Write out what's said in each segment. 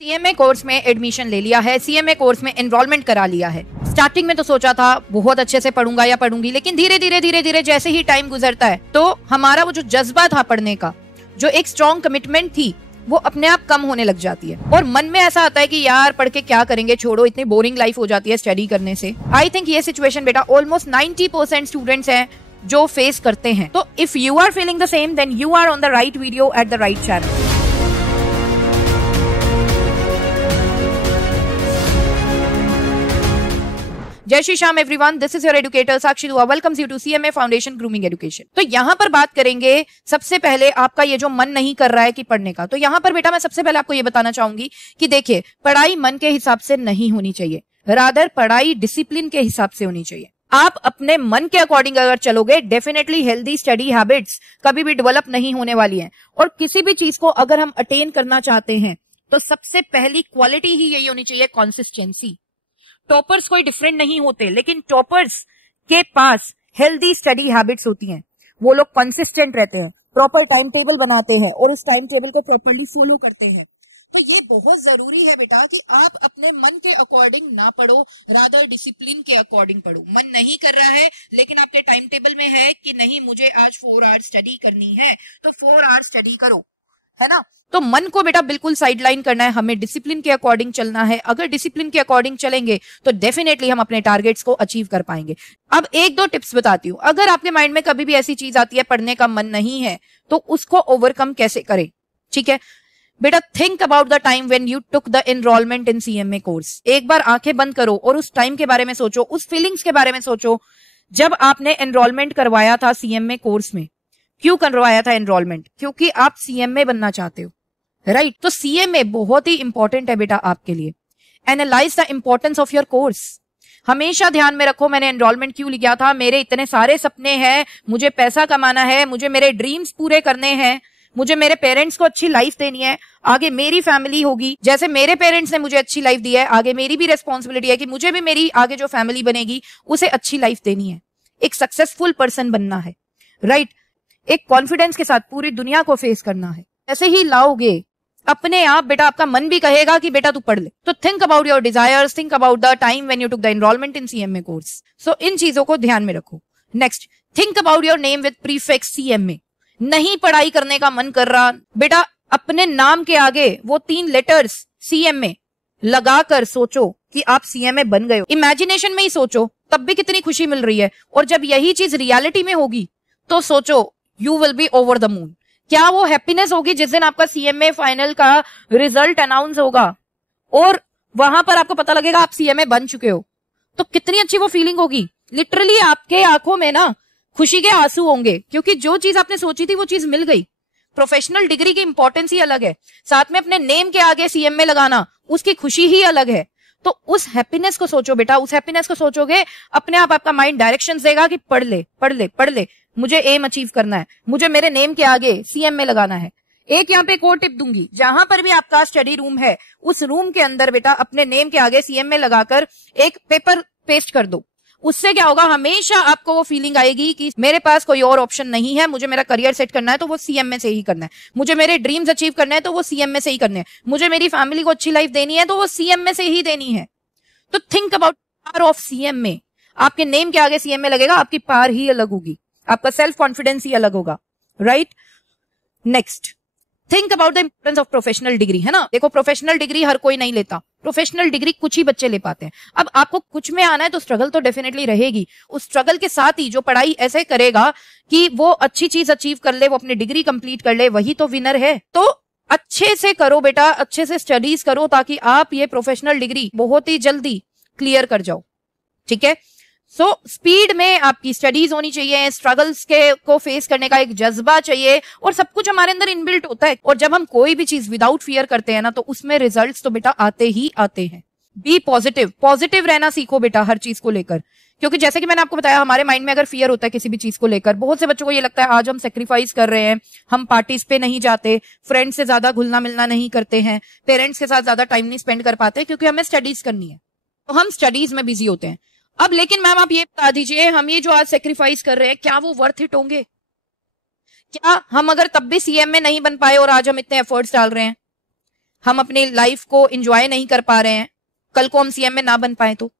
CMA course में admission ले लिया है, सीएमए कोर्स में एनरोलमेंट करा लिया है। स्टार्टिंग में तो सोचा था बहुत अच्छे से पढ़ूंगा या पढ़ूंगी, लेकिन धीरे धीरे जैसे ही टाइम गुजरता है तो हमारा वो जो जज्बा था पढ़ने का, जो एक स्ट्रॉन्ग कमिटमेंट थी, वो अपने आप कम होने लग जाती है और मन में ऐसा आता है कि यार पढ़ के क्या करेंगे, छोड़ो, इतनी बोरिंग लाइफ हो जाती है स्टडी करने से। आई थिंक ये सिचुएशन बेटा ऑलमोस्ट 90% स्टूडेंट्स हैं जो फेस करते हैं। तो if you are feeling the same then you are on the right video at the right channel. जय Shri Shyam everyone, this is your educator Sakshi Dua, welcomes you to CMA foundation grooming education. तो यहाँ पर बात करेंगे सबसे पहले आपका ये जो मन नहीं कर रहा है कि पढ़ने का। तो यहाँ पर बेटा मैं सबसे पहले आपको ये बताना चाहूंगी कि देखिए, पढ़ाई मन के हिसाब से नहीं होनी चाहिए, रादर पढ़ाई डिसिप्लिन के हिसाब से होनी चाहिए। आप अपने मन के अकॉर्डिंग अगर चलोगे, डेफिनेटली हेल्दी स्टडी हैबिट्स कभी भी डेवलप नहीं होने वाली हैं। और किसी भी चीज को अगर हम अटेन करना चाहते हैं तो सबसे पहली क्वालिटी ही यही होनी चाहिए, कंसिस्टेंसी। टॉपर्स कोई डिफरेंट नहीं होते, लेकिन टॉपर्स के पास हेल्दी स्टडी हैबिट्स होती हैं। वो लोग कंसिस्टेंट रहते हैं, प्रॉपर टाइम टेबल बनाते हैं और उस टाइम टेबल को प्रॉपरली फॉलो करते हैं। तो ये बहुत जरूरी है बेटा कि आप अपने मन के अकॉर्डिंग ना पढ़ो, रादर डिसिप्लिन के अकॉर्डिंग पढ़ो। मन नहीं कर रहा है लेकिन आपके टाइम टेबल में है कि नहीं मुझे आज 4 आवर्स स्टडी करनी है, तो 4 आवर्स स्टडी करो, है ना। तो मन को बेटा बिल्कुल साइडलाइन करना है, हमें डिसिप्लिन के अकॉर्डिंग चलना है। अगर डिसिप्लिन के अकॉर्डिंग चलेंगे तो डेफिनेटली हम अपने टारगेट्स को अचीव कर पाएंगे। अब 1-2 टिप्स बताती हूँ। अगर आपके माइंड में कभी भी ऐसी चीज आती है पढ़ने का मन नहीं है, तो उसको ओवरकम कैसे करें, ठीक है बेटा। Think about the time when you took the enrollment in CMA course. एक बार आंखें बंद करो और उस टाइम के बारे में सोचो, उस फीलिंग्स के बारे में सोचो जब आपने एनरोलमेंट करवाया था सीएमए कोर्स में। क्यों करवाया था एनरोलमेंट? क्योंकि आप सीएमए बनना चाहते हो, राइट। तो सीएमए बहुत ही इंपॉर्टेंट है बेटा आपके लिए। Analyse the importance of your course. हमेशा ध्यान में रखो, मैंने एनरोलमेंट क्यों लिया था, मेरे इतने सारे सपने हैं, मुझे पैसा कमाना है, मुझे मेरे ड्रीम्स पूरे करने हैं, मुझे मेरे पेरेंट्स को अच्छी लाइफ देनी है, आगे मेरी फैमिली होगी, जैसे मेरे पेरेंट्स ने मुझे अच्छी लाइफ दी है, आगे मेरी भी रेस्पॉन्सिबिलिटी है कि मुझे भी मेरी आगे जो फैमिली बनेगी उसे अच्छी लाइफ देनी है, एक सक्सेसफुल पर्सन बनना है, राइट। एक कॉन्फिडेंस के साथ पूरी दुनिया को फेस करना है। ऐसे ही लाओगे अपने आप बेटा, आपका मन भी कहेगा कि बेटा तू पढ़ ले। तो think about your desires, think about the time when you took the enrollment in CMA course. So इन चीजों को ध्यान में रखो। Next, think about your name with prefix CMA. नहीं पढ़ाई करने का मन कर रहा बेटा, अपने नाम के आगे वो 3 लेटर्स सीएमए लगाकर सोचो कि आप सीएमए बन गए हो। इमेजिनेशन में ही सोचो, तब भी कितनी खुशी मिल रही है। और जब यही चीज रियलिटी में होगी तो सोचो you will be over the moon. क्या वो हैप्पीनेस होगी जिस दिन आपका सीएमए फाइनल का रिजल्ट अनाउंस होगा और वहां पर आपको पता लगेगा आप सीएमए बन चुके हो, तो कितनी अच्छी वो फीलिंग होगी। लिटरली आपके आंखों में ना खुशी के आंसू होंगे, क्योंकि जो चीज आपने सोची थी वो चीज मिल गई। प्रोफेशनल डिग्री की इंपॉर्टेंस ही अलग है, साथ में अपने नेम के आगे सीएमए लगाना, उसकी खुशी ही अलग है। तो उस हैप्पीनेस को सोचो बेटा, उस हैप्पीनेस को सोचोगे, अपने आप आपका माइंड डायरेक्शंस देगा कि पढ़ ले पढ़ ले पढ़ ले, मुझे एम अचीव करना है, मुझे मेरे नेम के आगे सीएमए लगाना है। एक यहाँ पे एक और टिप दूंगी, जहां पर भी आपका स्टडी रूम है उस रूम के अंदर बेटा अपने नेम के आगे सीएमए लगाकर एक पेपर पेस्ट कर दो। उससे क्या होगा, हमेशा आपको वो फीलिंग आएगी कि मेरे पास कोई और ऑप्शन नहीं है, मुझे मेरा करियर सेट करना है तो वो सीएमए से ही करना है, मुझे मेरे ड्रीम्स अचीव करने हैं तो वो सीएमए से ही करने हैं, मुझे मेरी फैमिली को अच्छी लाइफ देनी है तो वो सीएमए से ही देनी है। तो think about power of CMA. आपके नेम के आगे सीएमए लगेगा, आपकी पावर ही अलग होगी, आपका सेल्फ कॉन्फिडेंस ही अलग होगा, right. Next, think about the importance of professional degree, है ना। देखो, प्रोफेशनल डिग्री हर कोई नहीं लेता, प्रोफेशनल डिग्री कुछ ही बच्चे ले पाते हैं। अब आपको कुछ में आना है तो स्ट्रगल तो डेफिनेटली रहेगी। उस स्ट्रगल के साथ ही जो पढ़ाई ऐसे करेगा कि वो अच्छी चीज अचीव कर ले, वो अपनी डिग्री कंप्लीट कर ले, वही तो विनर है। तो अच्छे से करो बेटा, अच्छे से स्टडीज करो ताकि आप ये प्रोफेशनल डिग्री बहुत ही जल्दी क्लियर कर जाओ, ठीक है। सो स्पीड में आपकी स्टडीज होनी चाहिए, स्ट्रगल्स के को फेस करने का एक जज्बा चाहिए, और सब कुछ हमारे अंदर इनबिल्ट होता है। और जब हम कोई भी चीज विदाउट फियर करते हैं ना, तो उसमें रिजल्ट्स तो बेटा आते ही आते हैं। बी पॉजिटिव, पॉजिटिव रहना सीखो बेटा हर चीज को लेकर, क्योंकि जैसे कि मैंने आपको बताया, हमारे माइंड में अगर फियर होता है किसी भी चीज को लेकर, बहुत से बच्चों को ये लगता है आज हम सेक्रीफाइस कर रहे हैं, हम पार्टीज पे नहीं जाते, फ्रेंड्स से ज्यादा घुलना मिलना नहीं करते हैं, पेरेंट्स के साथ ज्यादा टाइम नहीं स्पेंड कर पाते क्योंकि हमें स्टडीज करनी है, तो हम स्टडीज में बिजी होते हैं। अब लेकिन मैम आप ये बता दीजिए, हम ये जो आज सेक्रीफाइस कर रहे हैं क्या वो वर्थ इट होंगे? क्या हम अगर तब भी सीएमए नहीं बन पाए और आज हम इतने एफर्ट्स डाल रहे हैं, हम अपनी लाइफ को एंजॉय नहीं कर पा रहे हैं, कल को हम सीएमए ना बन पाए तो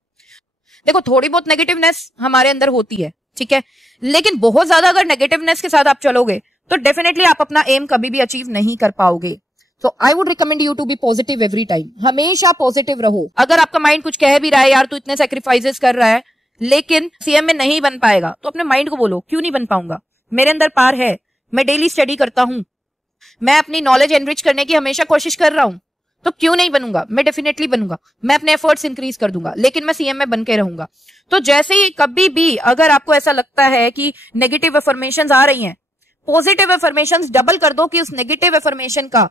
देखो थोड़ी बहुत नेगेटिवनेस हमारे अंदर होती है, ठीक है, लेकिन बहुत ज्यादा अगर नेगेटिवनेस के साथ आप चलोगे तो डेफिनेटली आप अपना एम कभी भी अचीव नहीं कर पाओगे। तो I would recommend you to be positive every time, हमेशा पॉजिटिव रहो। अगर आपका माइंड कुछ कह भी रहा है, यार तू इतने सेक्रीफाइसेस कर रहा है लेकिन सीएमए नहीं बन पाएगा, तो अपने माइंड को बोलो क्यों नहीं बन पाऊंगा, मेरे अंदर पार है, मैं डेली स्टडी करता हूं, मैं अपनी नॉलेज एनरिच करने की हमेशा कोशिश कर रहा हूं, तो क्यों नहीं बनूंगा, मैं डेफिनेटली बनूंगा, मैं अपने एफर्ट्स इंक्रीज कर दूंगा, लेकिन मैं सीएमए बन के रहूंगा। तो जैसे ही कभी भी अगर आपको ऐसा लगता है कि नेगेटिव अफर्मेशंस आ रही हैं, पॉजिटिव अफर्मेशंस डबल कर दो कि उस नेगेटिव अफर्मेशन का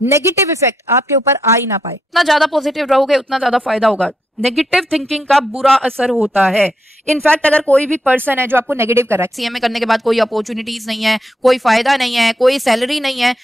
नेगेटिव इफेक्ट आपके ऊपर आ ही ना पाए। उतना ज्यादा पॉजिटिव रहोगे उतना ज्यादा फायदा होगा। नेगेटिव थिंकिंग का बुरा असर होता है। इनफैक्ट अगर कोई भी पर्सन है जो आपको नेगेटिव कर रहा है, सीएमए करने के बाद कोई अपॉर्चुनिटीज नहीं है, कोई फायदा नहीं है, कोई सैलरी नहीं है,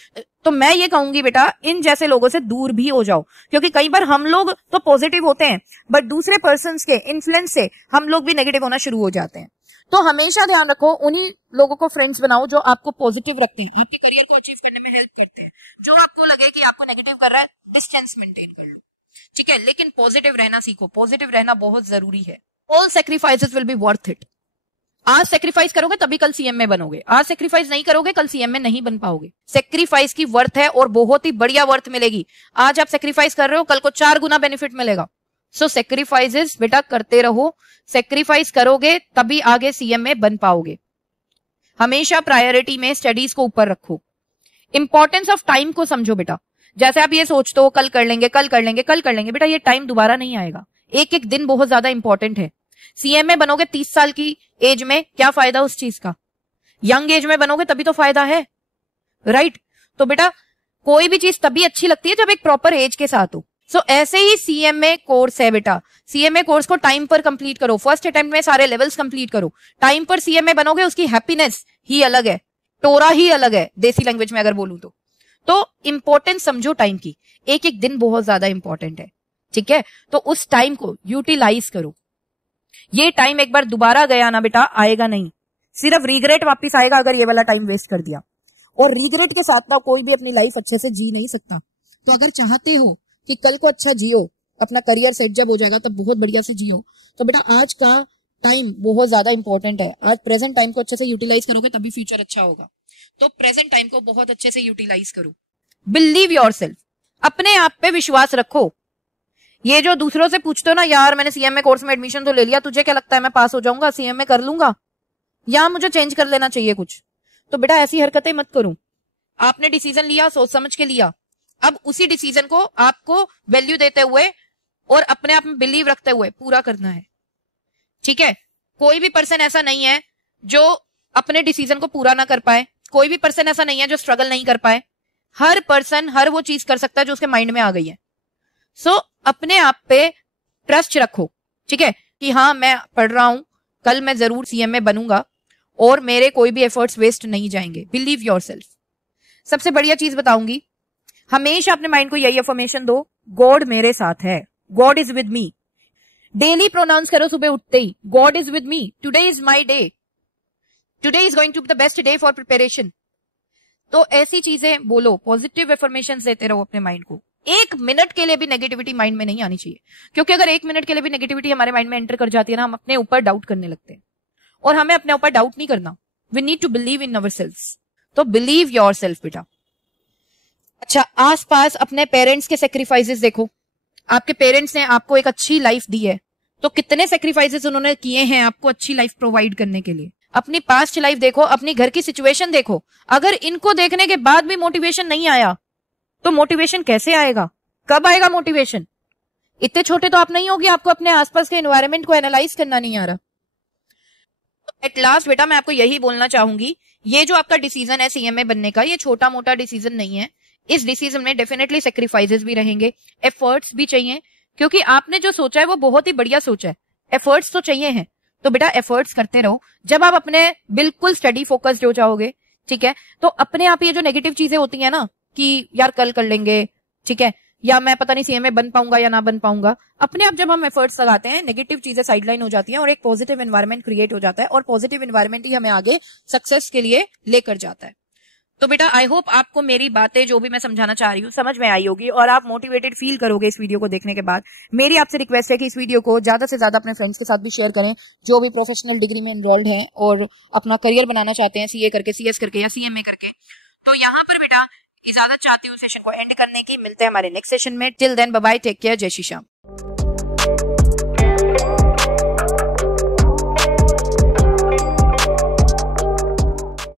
तो मैं ये कहूंगी बेटा इन जैसे लोगों से दूर भी हो जाओ, क्योंकि कई बार हम लोग तो पॉजिटिव होते हैं बट दूसरे पर्सन के इन्फ्लुएंस से हम लोग भी नेगेटिव होना शुरू हो जाते हैं। तो हमेशा ध्यान रखो उन्हीं लोगों को फ्रेंड्स बनाओ जो आपको पॉजिटिव रखते हैं, आपके करियर को अचीव करने में हेल्प करते हैं। जो आपको लगे कि आपको नेगेटिव कर रहा है, डिस्टेंस मेंटेन कर लो, ठीक है, लेकिन पॉजिटिव रहना सीखो, पॉजिटिव रहना बहुत जरूरी है। All sacrifices will be worth it. आज सेक्रीफाइस करोगे तभी कल सीएमए बनोगे, आज सेक्रीफाइस नहीं करोगे कल सीएमए नहीं बन पाओगे। सेक्रीफाइस की वर्थ है और बहुत ही बढ़िया वर्थ मिलेगी। आज आप सेक्रीफाइस कर रहे हो, कल को 4 गुना बेनिफिट मिलेगा। सो सेक्रीफाइसेस बेटा करते रहो, सेक्रीफाइस करोगे तभी आगे सीएमए बन पाओगे। हमेशा प्रायोरिटी में स्टडीज को ऊपर रखो। इंपॉर्टेंस ऑफ टाइम को समझो बेटा। जैसे आप ये सोचते हो कल कर लेंगे कल कर लेंगे कल कर लेंगे, बेटा ये टाइम दोबारा नहीं आएगा। एक एक दिन बहुत ज्यादा इंपॉर्टेंट है। सीएमए बनोगे 30 साल की एज में, क्या फायदा उस चीज का? यंग एज में बनोगे तभी तो फायदा है, राइट? तो बेटा कोई भी चीज तभी अच्छी लगती है जब एक प्रॉपर एज के साथ हो। सो ऐसे ही सीएमए कोर्स है बेटा। सीएमए कोर्स को टाइम पर कंप्लीट करो, फर्स्ट अटेम्प्ट में सारे लेवल्स कंप्लीट करो। टाइम पर सीएमए बनोगे, उसकी हैप्पीनेस ही अलग है, टोरा ही अलग है देसी लैंग्वेज में अगर बोलूं तो इंपॉर्टेंस समझो टाइम की। एक एक दिन बहुत ज्यादा इंपॉर्टेंट है, ठीक है? तो उस टाइम को यूटिलाइज करो। ये टाइम एक बार दोबारा गया ना बेटा, आएगा नहीं, सिर्फ रिग्रेट वापस आएगा अगर ये वाला टाइम वेस्ट कर दिया। और रिग्रेट के साथ ना कोई भी अपनी लाइफ अच्छे से जी नहीं सकता। तो अगर चाहते हो कि कल को अच्छा जियो, अपना करियर सेट जब हो जाएगा तब बहुत बढ़िया से जियो, तो बेटा आज का टाइम बहुत ज्यादा इंपॉर्टेंट है। आज प्रेजेंट टाइम को अच्छे से यूटिलाइज करोगे तभी फ्यूचर अच्छा होगा। तो प्रेजेंट टाइम को बहुत अच्छे से यूटिलाइज करो। बिलीव योरसेल्फ, अपने आप पे विश्वास रखो। ये जो दूसरों से पूछते हो ना, यार मैंने सीएमए कोर्स में एडमिशन तो ले लिया, तुझे क्या लगता है मैं पास हो जाऊंगा, सीएमए कर लूंगा, या मुझे चेंज कर लेना चाहिए कुछ? तो बेटा ऐसी हरकतें मत करो। आपने डिसीजन लिया, सोच समझ के लिया, अब उसी डिसीजन को आपको वैल्यू देते हुए और अपने आप में बिलीव रखते हुए पूरा करना है, ठीक है? कोई भी पर्सन ऐसा नहीं है जो अपने डिसीजन को पूरा ना कर पाए, कोई भी पर्सन ऐसा नहीं है जो स्ट्रगल नहीं कर पाए। हर पर्सन हर वो चीज कर सकता है जो उसके माइंड में आ गई है। सो अपने आप पे ट्रस्ट रखो, ठीक है, कि हाँ मैं पढ़ रहा हूं, कल मैं जरूर सीएमए बनूंगा और मेरे कोई भी एफर्ट्स वेस्ट नहीं जाएंगे। Believe yourself. सबसे बढ़िया चीज बताऊंगी, हमेशा अपने माइंड को यही अफर्मेशन दो, गॉड मेरे साथ है, God is with me. Daily pronounce करो सुबह उठते ही, God is with me, today is my day, today is going to be the best day for preparation. तो ऐसी चीजें बोलो, पॉजिटिव अफर्मेशन देते रहो अपने माइंड को। 1 मिनट के लिए भी नेगेटिविटी माइंड में नहीं आनी चाहिए, क्योंकि अगर 1 मिनट के लिए भी नेगेटिविटी हमारे माइंड में एंटर कर जाती है ना, हम अपने ऊपर डाउट करने लगते हैं। और हमें अपने ऊपर डाउट नहीं करना, we need to believe in ourselves. तो बिलीव योरसेल्फ बेटा। अच्छा, आसपास अपने पेरेंट्स के सेक्रीफाइसेस देखो। आपके पेरेंट्स ने आपको एक अच्छी लाइफ दी है, तो कितने सेक्रीफाइसेस उन्होंने किए हैं आपको अच्छी लाइफ प्रोवाइड करने के लिए। अपनी पास्ट लाइफ देखो, अपनी घर की सिचुएशन देखो। अगर इनको देखने के बाद भी मोटिवेशन नहीं आया तो मोटिवेशन कैसे आएगा? कब आएगा मोटिवेशन? इतने छोटे तो आप नहीं होगी, आपको अपने आसपास के एनवायरनमेंट को एनालाइज करना नहीं आ रहा। एट लास्ट बेटा मैं आपको यही बोलना चाहूंगी, ये जो आपका डिसीजन है सीएमए बनने का, ये छोटा मोटा डिसीजन नहीं है। इस डिसीजन में डेफिनेटली सेक्रीफाइसेस भी रहेंगे, एफर्ट्स भी चाहिए, क्योंकि आपने जो सोचा है वो बहुत ही बढ़िया सोचा है। एफर्ट्स तो चाहिए हैं, तो बेटा एफर्ट्स करते रहो। जब आप अपने बिल्कुल स्टडी फोकस्ड हो जाओगे, ठीक है, तो अपने आप ये जो नेगेटिव चीजें होती है ना कि यार कल कर लेंगे, ठीक है, या मैं पता नहीं सीएमए बन पाऊंगा या ना बन पाऊंगा, अपने आप जब हम एफर्ट्स लगाते हैं नेगेटिव चीजें साइडलाइन हो जाती हैं और एक पॉजिटिव एनवायरनमेंट क्रिएट हो जाता है, और पॉजिटिव एनवायरनमेंट ही हमें आगे सक्सेस के लिए लेकर जाता है। तो बेटा आई होप आपको मेरी बातें जो भी मैं समझाना चाह रही हूँ समझ में आई होगी और आप मोटिवेटेड फील करोगे इस वीडियो को देखने के बाद। मेरी आपसे रिक्वेस्ट है कि इस वीडियो को ज्यादा से ज्यादा अपने फ्रेंड्स के साथ भी शेयर करें जो भी प्रोफेशनल डिग्री में इन्वॉल्व हैं और अपना करियर बनाना चाहते हैं सीए करके, सीएस करके या सीएमए करके। तो यहाँ पर बेटा इजाजत चाहती हूँ सेशन को एंड करने की। मिलते हैं हमारे नेक्स्ट सेशन में। Till then bye bye, take care, जय श्री श्याम।